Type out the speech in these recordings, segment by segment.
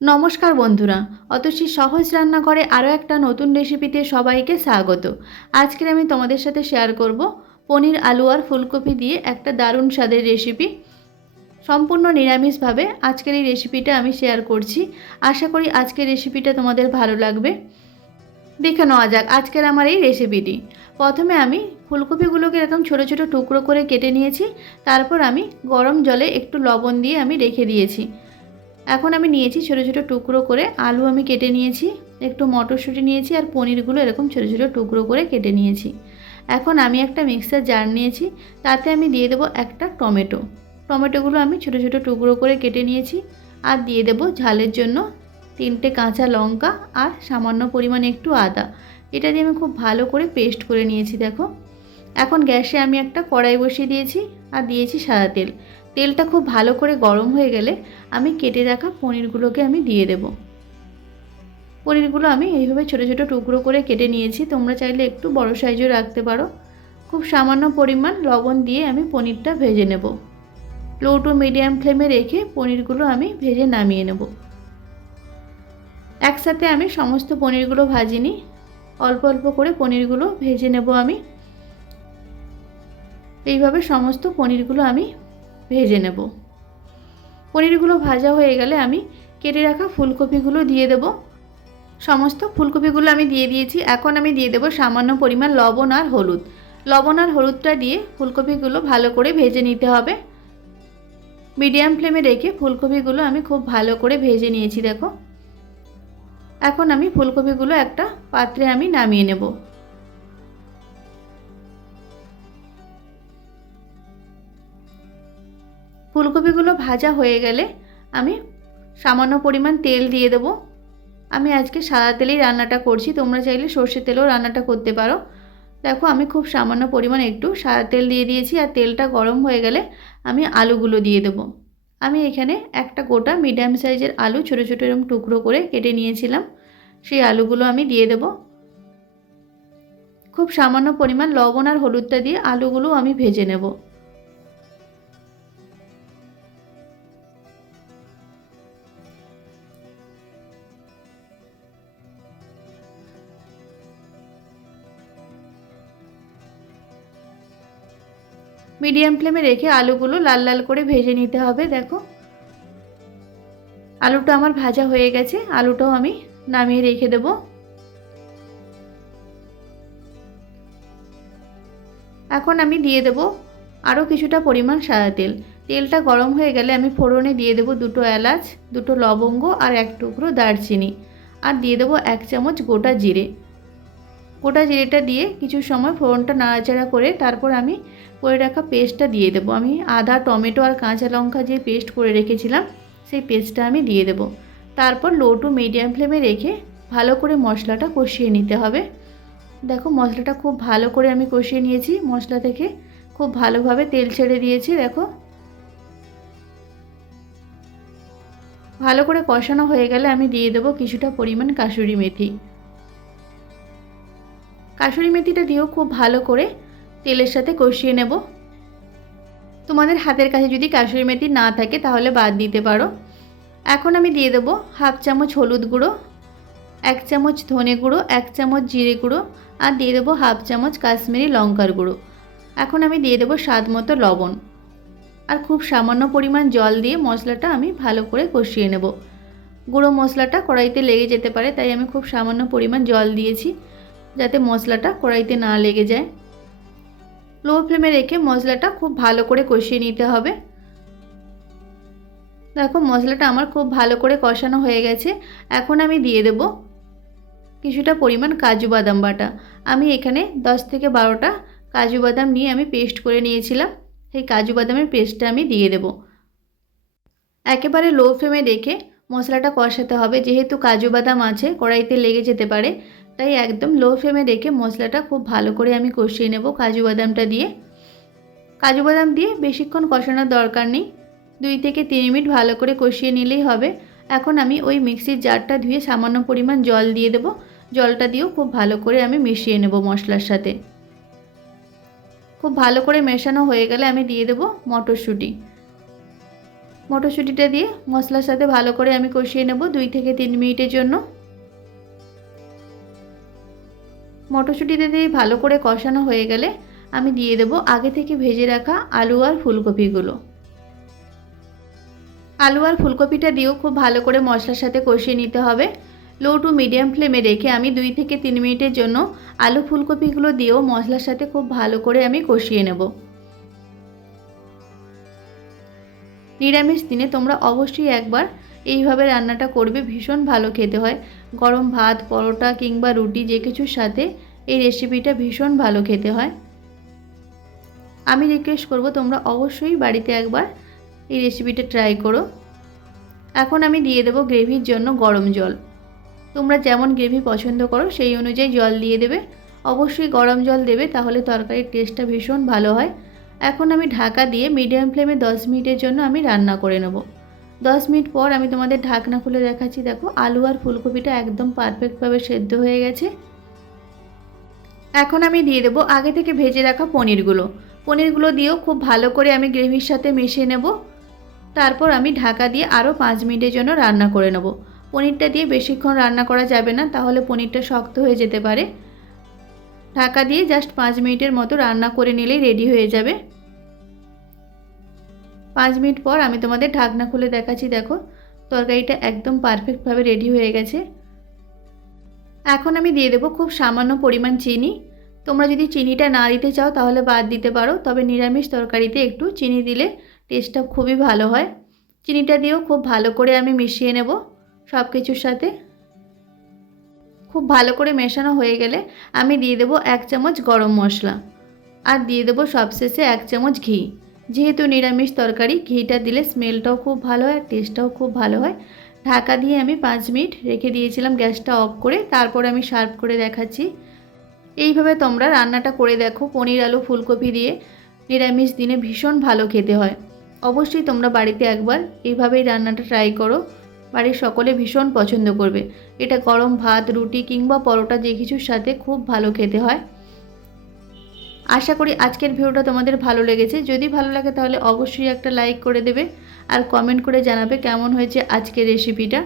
নমস্কার বন্ধুরা, অতসী সহজ রান্নাঘরে আরও একটা নতুন রেসিপিতে সবাইকে স্বাগত। আজকের আমি তোমাদের সাথে শেয়ার করব পনির, আলু আর ফুলকপি দিয়ে একটা দারুণ স্বাদের রেসিপি। সম্পূর্ণ নিরামিষভাবে আজকের এই রেসিপিটা আমি শেয়ার করছি। আশা করি আজকের রেসিপিটা তোমাদের ভালো লাগবে। দেখে নেওয়া যাক আজকের আমার এই রেসিপিটি। প্রথমে আমি ফুলকপিগুলোকে এরকম ছোটো ছোটো টুকরো করে কেটে নিয়েছি। তারপর আমি গরম জলে একটু লবণ দিয়ে আমি রেখে দিয়েছি। এখন আমি নিয়েছি ছোটো ছোটো টুকরো করে আলু আমি কেটে নিয়েছি, একটু মটরশুঁটি নিয়েছি আর পনিরগুলো এরকম ছোটো ছোটো টুকরো করে কেটে নিয়েছি। এখন আমি একটা মিক্সার জার নিয়েছি, তাতে আমি দিয়ে দেবো একটা টমেটো। টমেটোগুলো আমি ছোটো ছোটো টুকরো করে কেটে নিয়েছি। আর দিয়ে দেবো ঝালের জন্য 3টে কাঁচা লঙ্কা আর সামান্য পরিমাণে একটু আদা। এটা দিয়ে আমি খুব ভালো করে পেস্ট করে নিয়েছি। দেখো, এখন গ্যাসে আমি একটা কড়াই বসিয়ে দিয়েছি আর দিয়েছি সাদা তেল। তেলটা খুব ভালো করে গরম হয়ে গেলে আমি কেটে রাখা পনিরগুলোকে আমি দিয়ে দেব। পনিরগুলো আমি এইভাবে ছোটো ছোটো টুকরো করে কেটে নিয়েছি, তোমরা চাইলে একটু বড় সাইজও রাখতে পারো। খুব সামান্য পরিমাণ লবণ দিয়ে আমি পনিরটা ভেজে নেব। লো টু মিডিয়াম ফ্লেমে রেখে পনিরগুলো আমি ভেজে নামিয়ে নেব। একসাথে আমি সমস্ত পনিরগুলো ভাজিনি, অল্প অল্প করে পনিরগুলো ভেজে নেব আমি। এইভাবে সমস্ত পনিরগুলো আমি ভেজে নেব। পনিরগুলো ভাজা হয়ে গেলে আমি কেটে রাখা ফুলকপিগুলো দিয়ে দেব। সমস্ত ফুলকপিগুলো আমি দিয়ে দিয়েছি। এখন আমি দিয়ে দেব সামান্য পরিমাণ লবণ আর হলুদ। লবণ আর হলুদটা দিয়ে ফুলকপিগুলো ভালো করে ভেজে নিতে হবে। মিডিয়াম ফ্লেমে রেখে ফুলকপিগুলো আমি খুব ভালো করে ভেজে নিয়েছি। দেখো, এখন আমি ফুলকপিগুলো একটা পাত্রে আমি নামিয়ে নেব। ফুলকপিগুলো ভাজা হয়ে গেলে আমি সামান্য পরিমাণ তেল দিয়ে দেব। আমি আজকে সাদা তেলেই রান্নাটা করছি, তোমরা চাইলে সর্ষের তেলেও রান্নাটা করতে পারো। দেখো, আমি খুব সামান্য পরিমাণ একটু সাদা তেল দিয়ে দিয়েছি। আর তেলটা গরম হয়ে গেলে আমি আলুগুলো দিয়ে দেবো। আমি এখানে একটা গোটা মিডিয়াম সাইজের আলু ছোটো ছোটো এরকম টুকরো করে কেটে নিয়েছিলাম, সেই আলুগুলো আমি দিয়ে দেব। খুব সামান্য পরিমাণ লবণ আর হলুদটা দিয়ে আলুগুলো আমি ভেজে নেব। মিডিয়াম ফ্লেমে রেখে আলুগুলো লাল লাল করে ভেজে নিতে হবে। দেখো, আলুটা আমার ভাজা হয়ে গেছে, আলুটাও আমি নামিয়ে রেখে দেব। এখন আমি দিয়ে দেব আরও কিছুটা পরিমাণ সাদা তেল। তেলটা গরম হয়ে গেলে আমি ফোড়নে দিয়ে দেব 2টো এলাচ, 2টো লবঙ্গ আর 1 টুকরো দারচিনি। আর দিয়ে দেব 1 চামচ গোটা জিরে। গোটা জিরেটা দিয়ে কিছু সময় ফোড়নটা নাড়াচাড়া করে তারপর আমি করে রাখা পেস্টটা দিয়ে দেবো। আমি আদা, টমেটো আর কাঁচা লঙ্কা যে পেস্ট করে রেখেছিলাম সেই পেস্টটা আমি দিয়ে দেব। তারপর লো টু মিডিয়াম ফ্লেমে রেখে ভালো করে মশলাটা কষিয়ে নিতে হবে। দেখো, মশলাটা খুব ভালো করে আমি কষিয়ে নিয়েছি। মশলা থেকে খুব ভালোভাবে তেল ছেড়ে দিয়েছি। দেখো, ভালো করে কষানো হয়ে গেলে আমি দিয়ে দেবো কিছুটা পরিমাণ কাসুরি মেথি। কাসুরি মেথিটা দিয়েও খুব ভালো করে তেলের সাথে কষিয়ে নেব। তোমাদের হাতের কাছে যদি কাসুরি মেথি না থাকে তাহলে বাদ দিতে পারো। এখন আমি দিয়ে দেবো 1/2 চামচ হলুদ গুঁড়ো, 1 চামচ ধনে গুঁড়ো, 1 চামচ জিরে গুঁড়ো আর দিয়ে দেবো 1/2 চামচ কাশ্মীরি লঙ্কার গুঁড়ো। এখন আমি দিয়ে দেবো স্বাদ মতো লবণ আর খুব সামান্য পরিমাণ জল দিয়ে মশলাটা আমি ভালো করে কষিয়ে নেব। গুঁড়ো মশলাটা কড়াইতে লেগে যেতে পারে, তাই আমি খুব সামান্য পরিমাণ জল দিয়েছি যাতে মশলাটা কড়াইতে না লেগে যায়। লো ফ্লেমে রেখে মশলাটা খুব ভালো করে কষিয়ে নিতে হবে। দেখো, মশলাটা আমার খুব ভালো করে কষানো হয়ে গেছে। এখন আমি দিয়ে দেব কিছুটা পরিমাণ কাজু বাদাম বাটা। আমি এখানে 10 থেকে 12টা কাজু বাদাম নিয়ে আমি পেস্ট করে নিয়েছিলাম, সেই কাজু বাদামের পেস্টটা আমি দিয়ে দেব। একেবারে লো ফ্লেমে রেখে মশলাটা কষাতে হবে, যেহেতু কাজু বাদাম আছে কড়াইতে লেগে যেতে পারে, তাই একদম লো ফ্লেমে রেখে মশলাটা খুব ভালো করে আমি কষিয়ে নেব কাজু বাদামটা দিয়ে। কাজু বাদাম দিয়ে বেশিক্ষণ কষানোর দরকার নেই, 2 থেকে 3 মিনিট ভালো করে কষিয়ে নিলেই হবে। এখন আমি ওই মিক্সির জারটা ধুয়ে সামান্য পরিমাণ জল দিয়ে দেব। জলটা দিয়েও খুব ভালো করে আমি মিশিয়ে নেব মশলার সাথে। খুব ভালো করে মেশানো হয়ে গেলে আমি দিয়ে দেব মটরশুঁটি। মটরশুঁটিটা দিয়ে মশলার সাথে ভালো করে আমি কষিয়ে নেব 2 থেকে 3 মিনিটের জন্য। মটরশুঁটিটা দিয়ে ভালো করে কষানো হয়ে গেলে আমি দিয়ে দেব আগে থেকে ভেজে রাখা আলু আর ফুলকপিগুলো। আলু আর ফুলকপিটা দিয়েও খুব ভালো করে মশলার সাথে কষিয়ে নিতে হবে। লো টু মিডিয়াম ফ্লেমে রেখে আমি 2 থেকে 3 মিনিটের জন্য আলু ফুলকপিগুলো দিয়েও মশলার সাথে খুব ভালো করে আমি কষিয়ে নেব। নিরামিষ দিনে তোমরা অবশ্যই একবার এইভাবে রান্নাটা করবে, ভীষণ ভালো খেতে হয়। গরম ভাত, পরোটা কিংবা রুটি যে কিছুর সাথে এই রেসিপিটা ভীষণ ভালো খেতে হয়। আমি রিকোয়েস্ট করব তোমরা অবশ্যই বাড়িতে একবার এই রেসিপিটা ট্রাই করো। এখন আমি দিয়ে দেব গ্রেভির জন্য গরম জল। তোমরা যেমন গ্রেভি পছন্দ করো সেই অনুযায়ী জল দিয়ে দেবে। অবশ্যই গরম জল দেবে, তাহলে তরকারির টেস্টটা ভীষণ ভালো হয়। এখন আমি ঢাকা দিয়ে মিডিয়াম ফ্লেমে 10 মিনিটের জন্য আমি রান্না করে নেব। 10 মিনিট পর আমি তোমাদের ঢাকনা খুলে দেখাচ্ছি। দেখো আলু আর ফুলকপিটা একদম পারফেক্টভাবে সেদ্ধ হয়ে গেছে। এখন আমি দিয়ে দেব আগে থেকে ভেজে রাখা পনিরগুলো দিয়েও খুব ভালো করে আমি গ্রেভির সাথে মিশিয়ে নেব। তারপর আমি ঢাকা দিয়ে আরও 5 মিনিটের জন্য রান্না করে নেব। পনিরটা দিয়ে বেশিক্ষণ রান্না করা যাবে না, তাহলে পনিরটা শক্ত হয়ে যেতে পারে। ঢাকা দিয়ে জাস্ট 5 মিনিটের মতো রান্না করে নিলেই রেডি হয়ে যাবে। 5 মিনিট পর আমি তোমাদের ঢাকনা খুলে দেখাচ্ছি। দেখো তরকারিটা একদম পারফেক্টভাবে রেডি হয়ে গেছে। এখন আমি দিয়ে দেবো খুব সামান্য পরিমাণ চিনি। তোমরা যদি চিনিটা না দিতে চাও তাহলে বাদ দিতে পারো, তবে নিরামিষ তরকারিতে একটু চিনি দিলে টেস্টটা খুবই ভালো হয়। চিনিটা দিয়েও খুব ভালো করে আমি মিশিয়ে নেব সব কিছুর সাথে। খুব ভালো করে মেশানো হয়ে গেলে আমি দিয়ে দেবো 1 চামচ গরম মশলা আর দিয়ে দেবো সবশেষে 1 চামচ ঘি। যেহেতু নিরামিষ তরকারি, ঘিটা দিলে স্মেলটাও খুব ভালো হয়, টেস্টটাও খুব ভালো হয়। ঢাকা দিয়ে আমি 5 মিনিট রেখে দিয়েছিলাম গ্যাসটা অফ করে, তারপর আমি সার্ভ করে দেখাচ্ছি। এইভাবে তোমরা রান্নাটা করে দেখো, পনির আলু ফুলকপি দিয়ে নিরামিষ দিনে ভীষণ ভালো খেতে হয়। অবশ্যই তোমরা বাড়িতে একবার এইভাবেই রান্নাটা ট্রাই করো, বাড়ির সকলে ভীষণ পছন্দ করবে। এটা গরম ভাত, রুটি কিংবা পরোটা যে কিছুর সাথে খুব ভালো খেতে হয়। আশা করি আজকের ভিডিওটা তোমাদের ভালো লেগেছে। যদি ভালো লাগে তাহলে অবশ্যই একটা লাইক করে দেবে আর কমেন্ট করে জানাবে কেমন হয়েছে আজকের রেসিপিটা।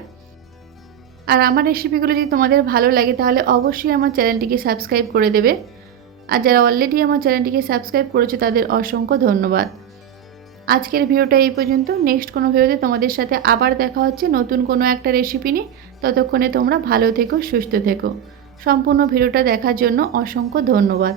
আর আমার রেসিপিগুলো যদি তোমাদের ভালো লাগে তাহলে অবশ্যই আমার চ্যানেলটিকে সাবস্ক্রাইব করে দেবে। আর যারা অলরেডি আমার চ্যানেলটিকে সাবস্ক্রাইব করেছে তাদের অসংখ্য ধন্যবাদ। আজকের ভিডিওটা এই পর্যন্ত। নেক্সট কোনো ভিডিওতে তোমাদের সাথে আবার দেখা হচ্ছে নতুন কোনো একটা রেসিপি নিয়ে। ততক্ষণে তোমরা ভালো থেকো, সুস্থ থেকো। সম্পূর্ণ ভিডিওটা দেখার জন্য অসংখ্য ধন্যবাদ।